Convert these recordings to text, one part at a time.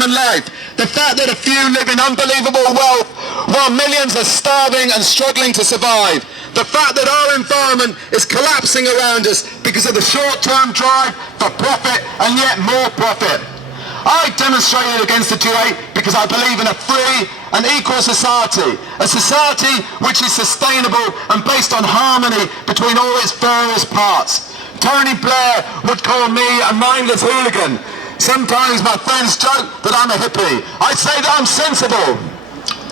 human life. The fact that a few live in unbelievable wealth while millions are starving and struggling to survive. The fact that our environment is collapsing around us because of the short-term drive for profit and yet more profit. I demonstrated against the G8 because I believe in a free and equal society, a society which is sustainable and based on harmony between all its various parts. Tony Blair would call me a mindless hooligan. Sometimes my friends joke that I'm a hippie. I say that I'm sensible.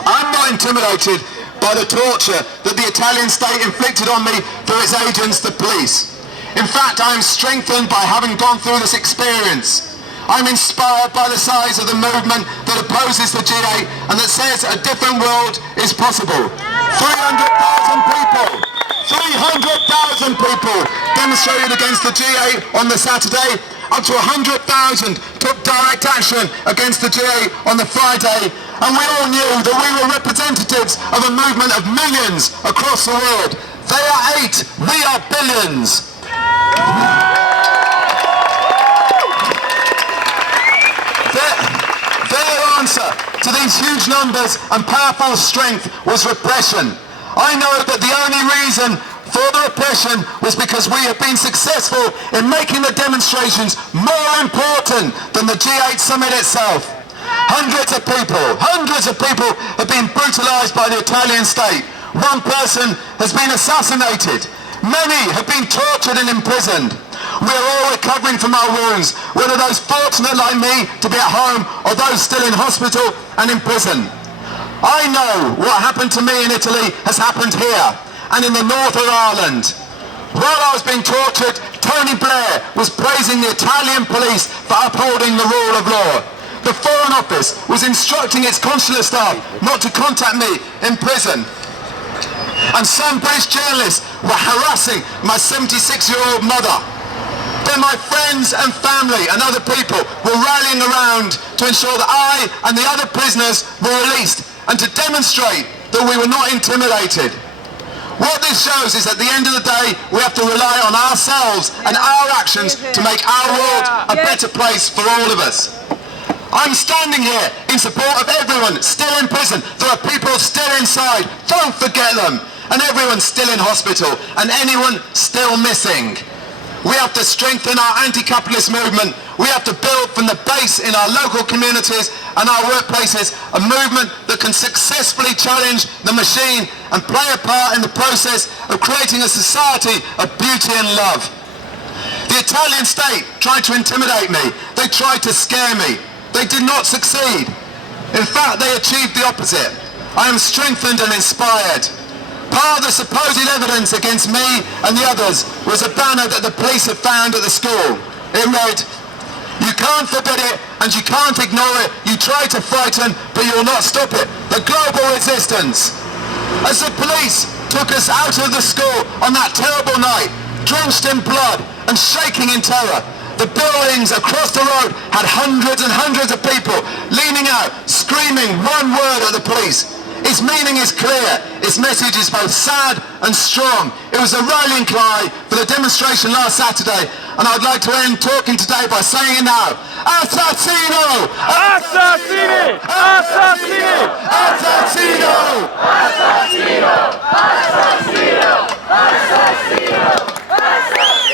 I'm not intimidated by the torture that the Italian state inflicted on me through its agents, the police. In fact, I am strengthened by having gone through this experience. I'm inspired by the size of the movement that opposes the G8 and that says a different world is possible. 300,000 people! 300,000 people demonstrated against the G8 on the Saturday. Up to 100,000 took direct action against the G8 on the Friday. And we all knew that we were representatives of a movement of millions across the world. They are 8, we are billions. Their answer to these huge numbers and powerful strength was repression. I know that the only reason for the repression was because we have been successful in making the demonstrations more important than the G8 summit itself. Hundreds of people have been brutalized by the Italian state. One person has been assassinated. Many have been tortured and imprisoned. We are all recovering from our wounds, whether those fortunate like me to be at home or those still in hospital and in prison. I know what happened to me in Italy has happened here and in the north of Ireland. While I was being tortured, Tony Blair was praising the Italian police for upholding the rule of law. The Foreign Office was instructing its consular staff not to contact me in prison. And some British journalists were harassing my 76-year-old mother. Then my friends and family and other people were rallying around to ensure that I and the other prisoners were released and to demonstrate that we were not intimidated. What this shows is at the end of the day, we have to rely on ourselves and our actions to make our world a better place for all of us. I'm standing here in support of everyone still in prison. There are people still inside, don't forget them. And everyone still in hospital, and anyone still missing. We have to strengthen our anti-capitalist movement. We have to build from the base in our local communities and our workplaces a movement that can successfully challenge the machine and play a part in the process of creating a society of beauty and love. The Italian state tried to intimidate me. They tried to scare me. They did not succeed. In fact, they achieved the opposite. I am strengthened and inspired. Part of the supposed evidence against me and the others was a banner that the police had found at the school. It read, "You can't forbid it and you can't ignore it. You try to frighten, but you will not stop it. The global resistance." As the police took us out of the school on that terrible night, drenched in blood and shaking in terror, the buildings across the road had hundreds and hundreds of people leaning out, screaming one word at the police. Its meaning is clear. Its message is both sad and strong. It was a rallying cry for the demonstration last Saturday, and I'd like to end talking today by saying it now. Assassino! Assassini! Assassini! Assassino! Assassino! Assassino! Assassino! Assassino!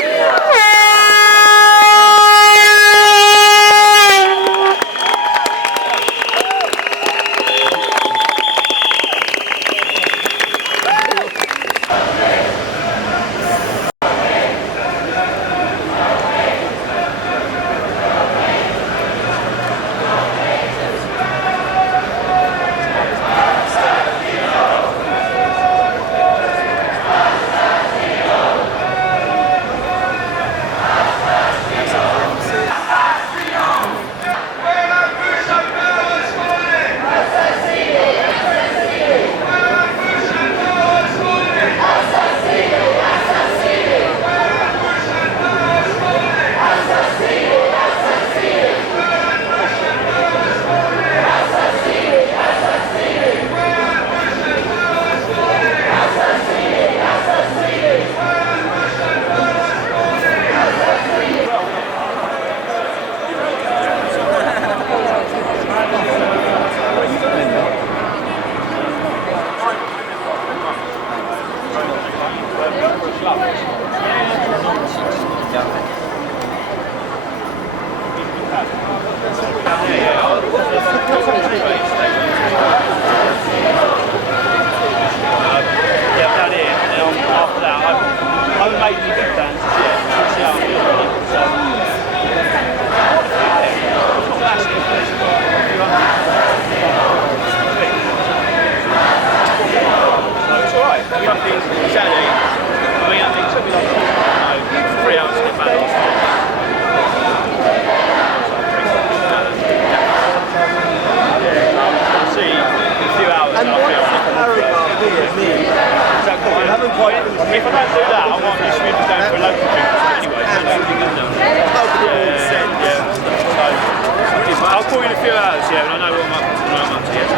in a few hours, yeah, and I know what I'm up to, yes.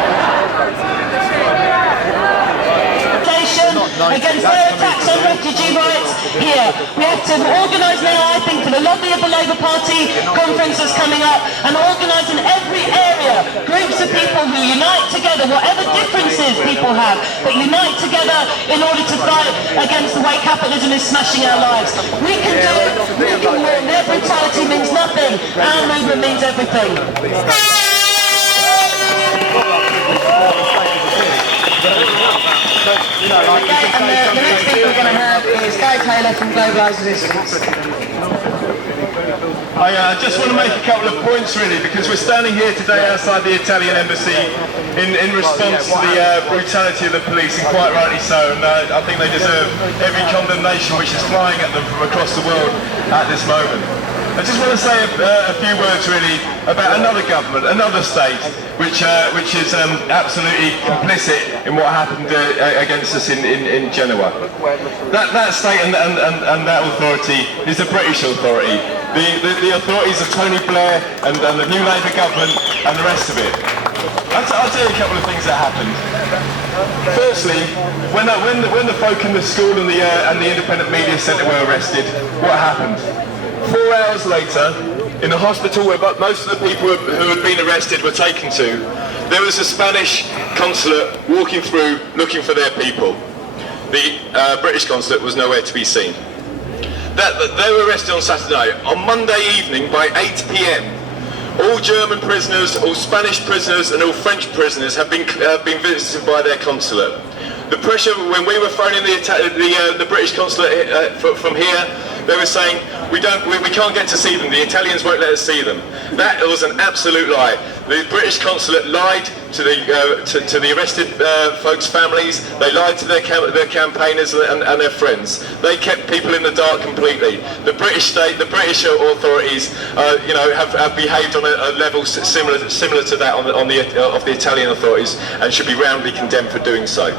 Against their attacks on refugee rights here. We have to organise now, I think, for the lobby of the Labour Party conference that's coming up, and organise in every area groups of people who unite together, whatever differences people have, but unite together in order to fight against the way capitalism is smashing our lives. We can do it, we can win. Their brutality means nothing, our movement means everything. Okay, and the next speaker we're going to have is Gary Taylor from Globalised Resistance. I just want to make a couple of points really, because we're standing here today outside the Italian embassy in response to the brutality of the police, and quite rightly so, and I think they deserve every condemnation which is flying at them from across the world at this moment. I just want to say a few words really about another government, another state, which is absolutely complicit in what happened against us in Genoa. That state and that authority is the British authority. The authorities of Tony Blair and the new Labour government and the rest of it. I'll tell you a couple of things that happened. Firstly, when the folk in the school and the independent media centre were arrested, what happened? 4 hours later, in the hospital where most of the people who had been arrested were taken to, there was a Spanish consulate walking through looking for their people. The British consulate was nowhere to be seen. They were arrested on Saturday. On Monday evening by 8 p.m, all German prisoners, all Spanish prisoners and all French prisoners have been visited by their consulate. The pressure, when we were phoning the British consulate from here, they were saying, we can't get to see them, the Italians won't let us see them. That was an absolute lie. The British consulate lied to the arrested folks' families, they lied to their campaigners and their friends. They kept people in the dark completely. The British state, the British authorities, have behaved on a level similar to that of the Italian authorities, and should be roundly condemned for doing so.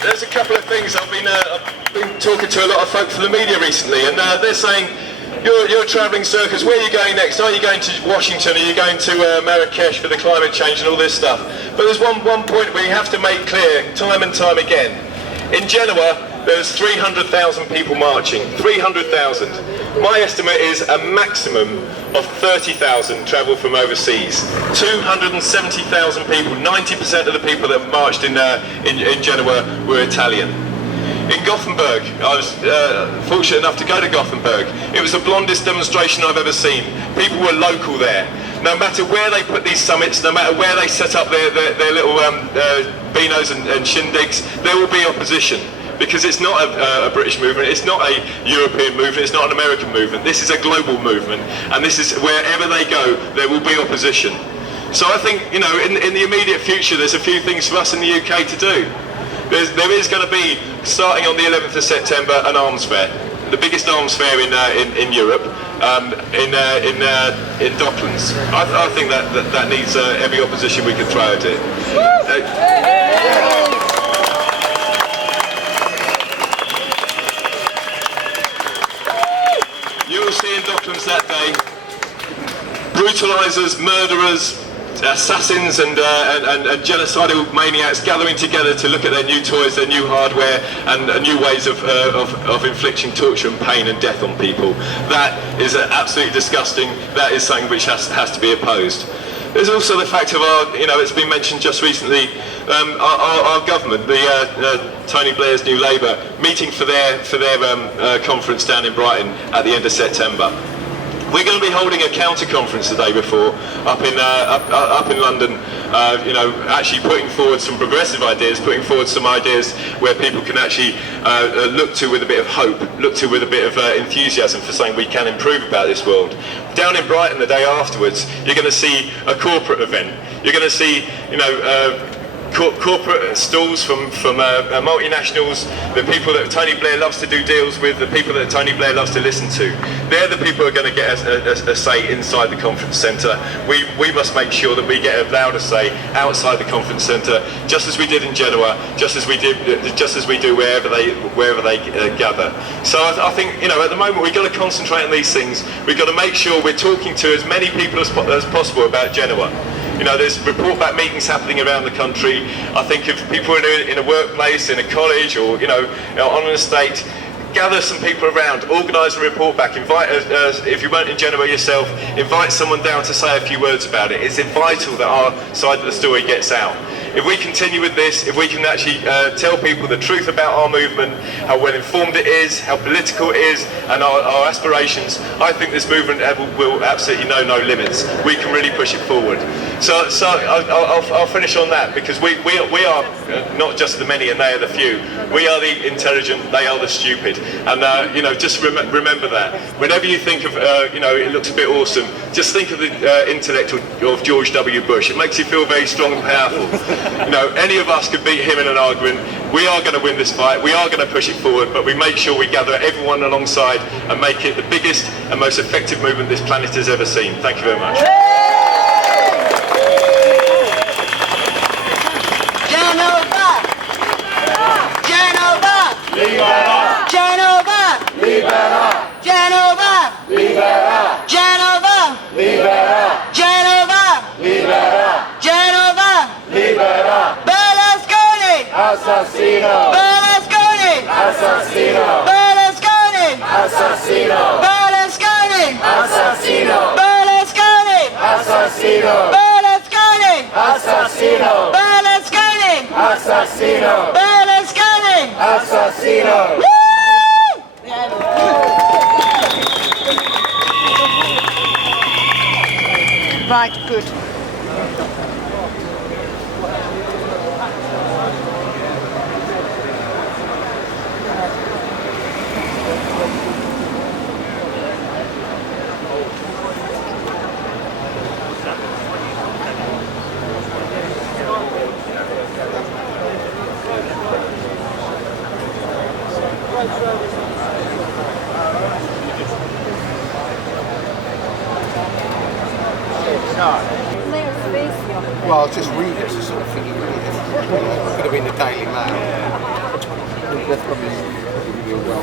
There's a couple of things. I've been talking to a lot of folk from the media recently, and they're saying, you're a travelling circus, where are you going next? Are you going to Washington? Are you going to Marrakesh for the climate change and all this stuff? But there's one point we have to make clear time and time again. In Genoa, there's 300,000 people marching, 300,000. My estimate is a maximum of 30,000 travel from overseas. 270,000 people, 90% of the people that marched in Genoa were Italian. In Gothenburg, I was fortunate enough to go to Gothenburg. It was the blondest demonstration I've ever seen. People were local there. No matter where they put these summits, no matter where they set up their little beanos and shindigs, there will be opposition. Because it's not a British movement, it's not a European movement, it's not an American movement. This is a global movement, and this is wherever they go, there will be opposition. So I think, in the immediate future, there's a few things for us in the UK to do. There is going to be, starting on the 11th of September, an arms fair, the biggest arms fair in Europe, in Docklands. I think that needs every opposition we can throw at it. You will see in Docklands that day brutalisers, murderers, assassins and genocidal maniacs gathering together to look at their new toys, their new hardware and new ways of inflicting torture and pain and death on people. That is absolutely disgusting. That is something which has to be opposed. There's also the fact of our, it's been mentioned just recently, our government, Tony Blair's New Labour, meeting for their conference down in Brighton at the end of September. We're going to be holding a counter-conference the day before up in London, actually putting forward some progressive ideas, putting forward some ideas where people can actually look to with a bit of hope, look to with a bit of enthusiasm for something we can improve about this world. Down in Brighton the day afterwards, you're going to see a corporate event. You're going to see, corporate stalls from multinationals, the people that Tony Blair loves to do deals with, the people that Tony Blair loves to listen to. They're the people who are going to get a say inside the conference centre. We must make sure that we get a louder say outside the conference centre, just as we did in Genoa, just as we do wherever they gather. So I think, you know, at the moment we've got to concentrate on these things. We've got to make sure we're talking to as many people as possible about Genoa. You know, there's report back meetings happening around the country. I think if people are in a workplace, in a college, or you know, on an estate, gather some people around, organise a report back, invite, if you weren't in Genoa yourself, invite someone down to say a few words about it. It's vital that our side of the story gets out. If we continue with this, if we can actually tell people the truth about our movement, how well informed it is, how political it is, and our aspirations, I think this movement will absolutely know no limits. We can really push it forward. So I'll finish on that, because we are not just the many and they are the few. We are the intelligent, they are the stupid. And you know, just remember that. Whenever you think of, you know, it looks a bit awesome, just think of the intellect of George W. Bush. It makes you feel very strong and powerful. You know, any of us could beat him in an argument. We are going to win this fight. We are going to push it forward, but we make sure we gather everyone alongside and make it the biggest and most effective movement this planet has ever seen. Thank you very much. Assassino! Berlusconi! Assassino! Berlusconi! Assassino! Berlusconi! Assassino! Berlusconi! Assassino! Berlusconi! Assassino! Berlusconi! Assassino! Berlusconi! Assassino! Right, good. Well, I'll just read it as a sort of thing you read it. It could have been the Daily Mail. That's probably really well.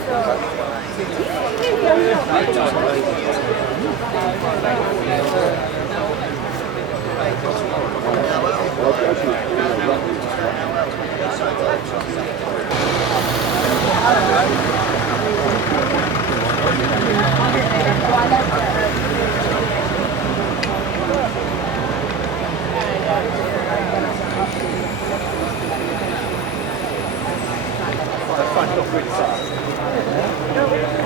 I find it not really sad.